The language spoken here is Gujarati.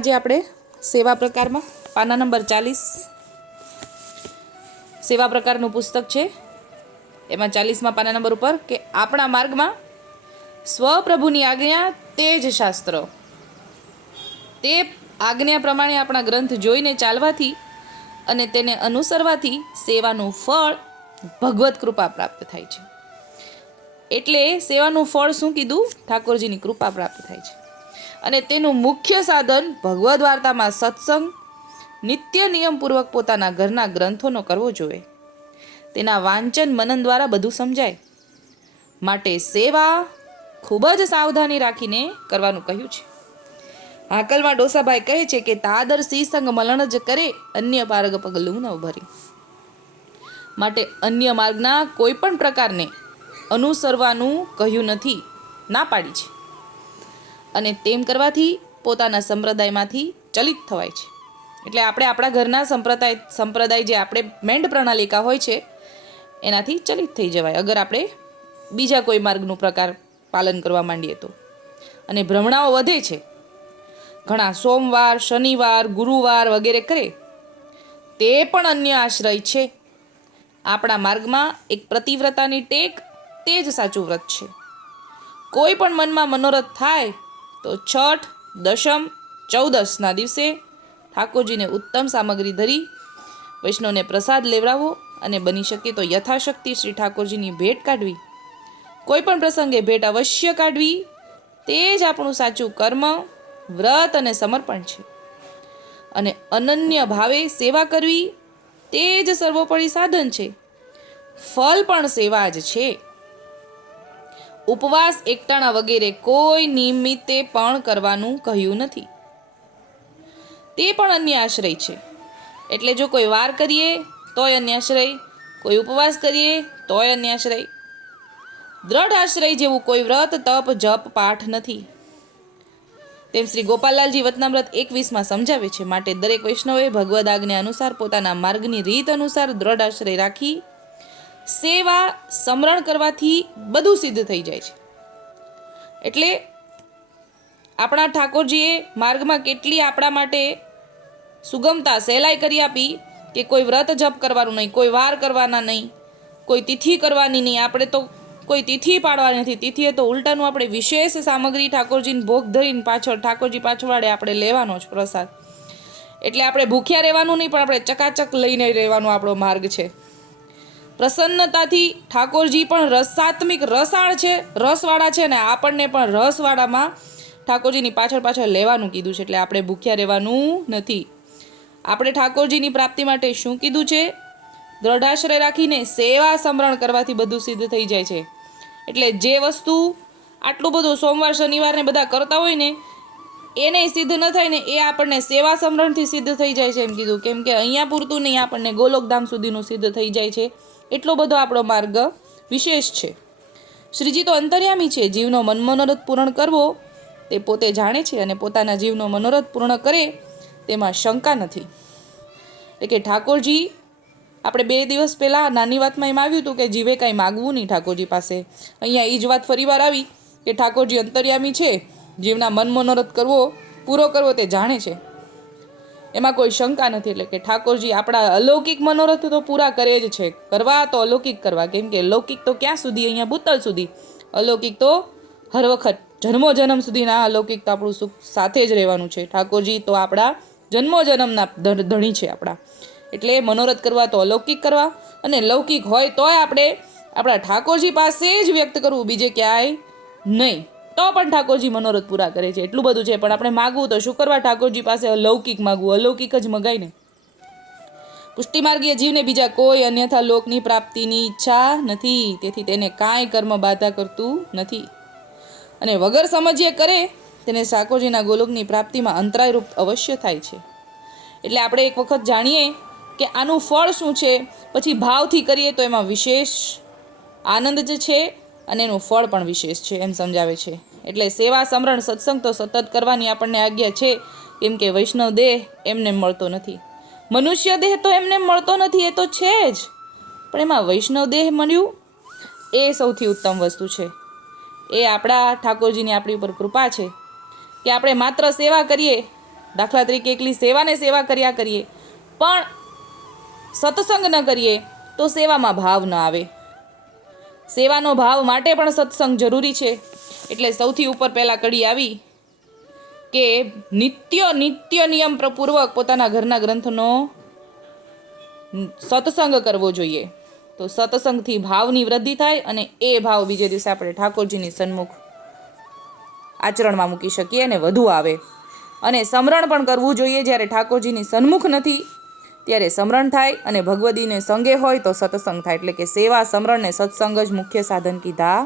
આજે આપણે સેવા પ્રકારમાં પાના નંબર ચાલીસ. સેવા પ્રકારનું પુસ્તક છે. એમાં ચાલીસમાં પાના નંબર ઉપર કે આપણા માર્ગમાં સ્વપ્રભુની આજ્ઞા તે જ શાસ્ત્ર. તે આજ્ઞા પ્રમાણે આપણા ગ્રંથ જોઈને ચાલવાથી અને તેને અનુસરવાથી સેવાનું ફળ ભગવત કૃપા પ્રાપ્ત થાય છે. એટલે સેવાનું ફળ શું કીધું? ઠાકોરજીની કૃપા પ્રાપ્ત થાય છે. અને તેનું મુખ્ય સાધન ભગવદ્ વાર્તામાં સત્સંગ, નિત્ય નિયમપૂર્વક પોતાના ઘરના ગ્રંથોનો કરવો જોઈએ. તેના વાંચન મનન દ્વારા બધું સમજાય. માટે સેવા ખૂબ જ સાવધાની રાખીને કરવાનું કહ્યું છે. હાકલમાં ડોસાભાઈ કહે છે કે તાદર સિંહ સંગ મલણ જ કરે, અન્ય પારગ પગલું ન ભરી. માટે અન્ય માર્ગના કોઈ પણ પ્રકારને અનુસરવાનું કહ્યું નથી, ના પાડી છે. અને તેમ કરવાથી પોતાના સંપ્રદાયમાંથી ચલિત થવાય છે. એટલે આપણે આપણા ઘરના સંપ્રદાય સંપ્રદાય જે આપણે મેન્ડ પ્રણાલિકા હોય છે, એનાથી ચલિત થઈ જવાય. અગર આપણે બીજા કોઈ માર્ગનું પ્રકાર પાલન કરવા માંડીએ તો. અને ભ્રમણાઓ વધે છે. ઘણા સોમવાર, શનિવાર, ગુરુવાર વગેરે કરે, તે પણ અન્ય આશ્રય છે. આપણા માર્ગમાં એક પ્રતિવ્રતાની ટેક, તે જ સાચું વ્રત છે. કોઈ પણ મનમાં મનોરથ થાય તો છઠ, દશમ, ચૌદસના દિવસે ઠાકોરજીને ઉત્તમ સામગ્રી ધરી વૈષ્ણવને પ્રસાદ લેવડાવવો અને બની શકે તો યથાશક્તિ શ્રી ઠાકોરજીની ભેટ કાઢવી. કોઈ પણ પ્રસંગે ભેટ અવશ્ય કાઢવી. તે જ આપણું સાચું કર્મ, વ્રત અને સમર્પણ છે. અને અનન્ય ભાવે સેવા કરવી તે જ સર્વોપરી સાધન છે. ફલ પણ સેવા જ છે. ઉપવાસ એકટાણા વગેરે કોઈ નિમિત્તે પણ કરવાનું કહ્યું નથી. તે પણ અન્ય આશ્રય છે. એટલે જો કોઈ વાર કરીએ, તોય અન્ય આશ્રય. કોઈ ઉપવાસ કરીએ, તોય અન્ય આશ્રય. દ્રઢ આશ્રય જેવું કોઈ વ્રત, તપ, જપ, પાઠ નથી. તેમ શ્રી ગોપાલલાલજી વતનામ્રત એકવીસમાં સમજાવે છે. માટે દરેક વૈષ્ણવે ભગવદ આજ્ઞા અનુસાર પોતાના માર્ગની રીત અનુસાર દ્રઢ આશ્રય રાખી સેવા સમરણ કરવાથી બધું સિદ્ધ થઈ જાય છે. એટલે આપણા ઠાકોરજીએ માર્ગમાં કેટલી આપણા માટે સુગમતા સહેલાઈ કરી આપી કે કોઈ વ્રત જપ કરવાનું નહીં, કોઈ વાર કરવાના નહીં, કોઈ તિથિ કરવાની નહીં. આપણે તો કોઈ તિથિ પાડવાની નથી. તિથિએ તો ઉલટાનું આપણે વિશેષ સામગ્રી ઠાકોરજીને ભોગ ધરીને પાછળ ઠાકોરજી પાછવાડે આપણે લેવાનો જ પ્રસાદ. એટલે આપણે ભૂખ્યા રહેવાનું નહીં, પણ આપણે ચકાચક લઈને રહેવાનો આપણો માર્ગ છે. પ્રસન્નતાથી ઠાકોરજી પણ રસાત્મિક રસાળ છે, રસવાળા છે ને આપણને પણ રસવાળામાં ઠાકોરજીની પાછળ પાછળ લેવાનું કીધું છે. એટલે આપણે ભૂખ્યા રહેવાનું નથી. આપણે ઠાકોરજીની પ્રાપ્તિ માટે શું કીધું છે? દ્રઢાશ્રય રાખીને સેવા સમરણ કરવાથી બધું સિદ્ધ થઈ જાય છે. એટલે જે વસ્તુ આટલું બધું સોમવાર શનિવારને બધા કરતા હોય ને, એને સિદ્ધ ન થાય ને એ આપણને સેવા સમરણથી સિદ્ધ થઈ જાય છે એમ કીધું. કેમ કે અહીંયા પૂરતું નહીં, આપણને ગોલોકધામ સુધીનું સિદ્ધ થઈ જાય છે. એટલો બધો આપણો માર્ગ વિશેષ છે. શ્રીજી તો અંતર્યામી છે, જીવનો મનમનોરથ પૂર્ણ કરવો તે પોતે જાણે છે અને પોતાના જીવનો મનોરથ પૂર્ણ કરે તેમાં શંકા નથી. એટલે કે ઠાકોરજી, આપણે બે દિવસ પહેલાં નાની વાતમાં એમ આવ્યું હતું કે જીવે કાંઈ માગવું નહીં ઠાકોરજી પાસે. અહીંયા એ જ વાત ફરીવાર આવી કે ઠાકોરજી અંતર્યામી છે, જીવના મન મનોરથ કરવો, પૂરો કરવો તે જાણે છે. એમાં કોઈ શંકા નથી, એટલે કે ઠાકોરજી આપણા અલૌકિક મનોરથ તો પૂરા કરે જ છે. કરવા તો અલૌકિક કરવા, કેમ કે લૌકિક તો ક્યાં સુધી? અહીંયા ભૂતલ સુધી. અલૌકિક તો હર વખત જન્મો જન્મ સુધીના અલૌકિક તો આપણું સુખ સાથે જ રહેવાનું છે. ઠાકોરજી તો આપણા જન્મો જન્મના ધણી છે આપણા. એટલે મનોરથ કરવા તો અલૌકિક કરવા, અને લૌકિક હોય તોય આપણે આપણા ઠાકોરજી પાસે જ વ્યક્ત કરવું, બીજે ક્યાંય નહીં. તો પણ ઠાકોરજી મનોરથ પૂરા કરે છે. એટલું બધું છે. પણ આપણે માગવું તો શું કરવા? ઠાકોરજી પાસે અલૌકિક માગવું. અલૌકિક જ મગાય ને પુષ્ટિમાર્ગીય જીવને બીજા કોઈ અન્યથા લોકની પ્રાપ્તિની ઈચ્છા નથી. તેથી તેને કાંઈ કર્મ બાધા કરતું નથી. અને વગર સમજીએ કરે, તેને ઠાકોરજીના ગોલોકની પ્રાપ્તિમાં અંતરાયરૂપ અવશ્ય થાય છે. એટલે આપણે એક વખત જાણીએ કે આનું ફળ શું છે? પછી ભાવથી કરીએ તો એમાં વિશેષ આનંદ જ છે અને એનું ફળ પણ વિશેષ છે એમ સમજાવે છે. એટલે સેવા સમરણ સત્સંગ તો સતત કરવાની આપણને આજ્ઞા છે. કેમ કે વૈષ્ણવ દેહ એમને મળતો નથી. મનુષ્ય દેહ તો એમને મળતો નથી, એ તો છે જ. પણ એમાં વૈષ્ણવ દેહ મળ્યું, એ સૌથી ઉત્તમ વસ્તુ છે. એ આપણા ઠાકોરજીની આપણી ઉપર કૃપા છે કે આપણે માત્ર સેવા કરીએ, દાખલા તરીકે એકલી સેવાને સેવા કર્યા કરીએ, પણ સત્સંગ ન કરીએ તો સેવામાં ભાવ ન આવે. સેવાનો ભાવ માટે પણ સત્સંગ જરૂરી છે. એટલે સૌથી ઉપર પહેલાં કડી આવી કે નિત્ય નિત્ય નિયમ પૂર્વક પોતાના ઘરના ગ્રંથનો સત્સંગ કરવો જોઈએ. તો સત્સંગથી ભાવની વૃદ્ધિ થાય અને એ ભાવ બીજે દિવસે આપણે ઠાકોરજીની સન્મુખ આચરણમાં મૂકી શકીએ અને વધુ આવે. અને સમરણ પણ કરવું જોઈએ. જ્યારે ઠાકોરજીની સન્મુખ નથી, ત્યારે સમરણ થાય અને ભગવદીને સંગે હોય તો સત્સંગ થાય. એટલે કે સેવા, સમરણ ને સત્સંગ જ મુખ્ય સાધન કીધા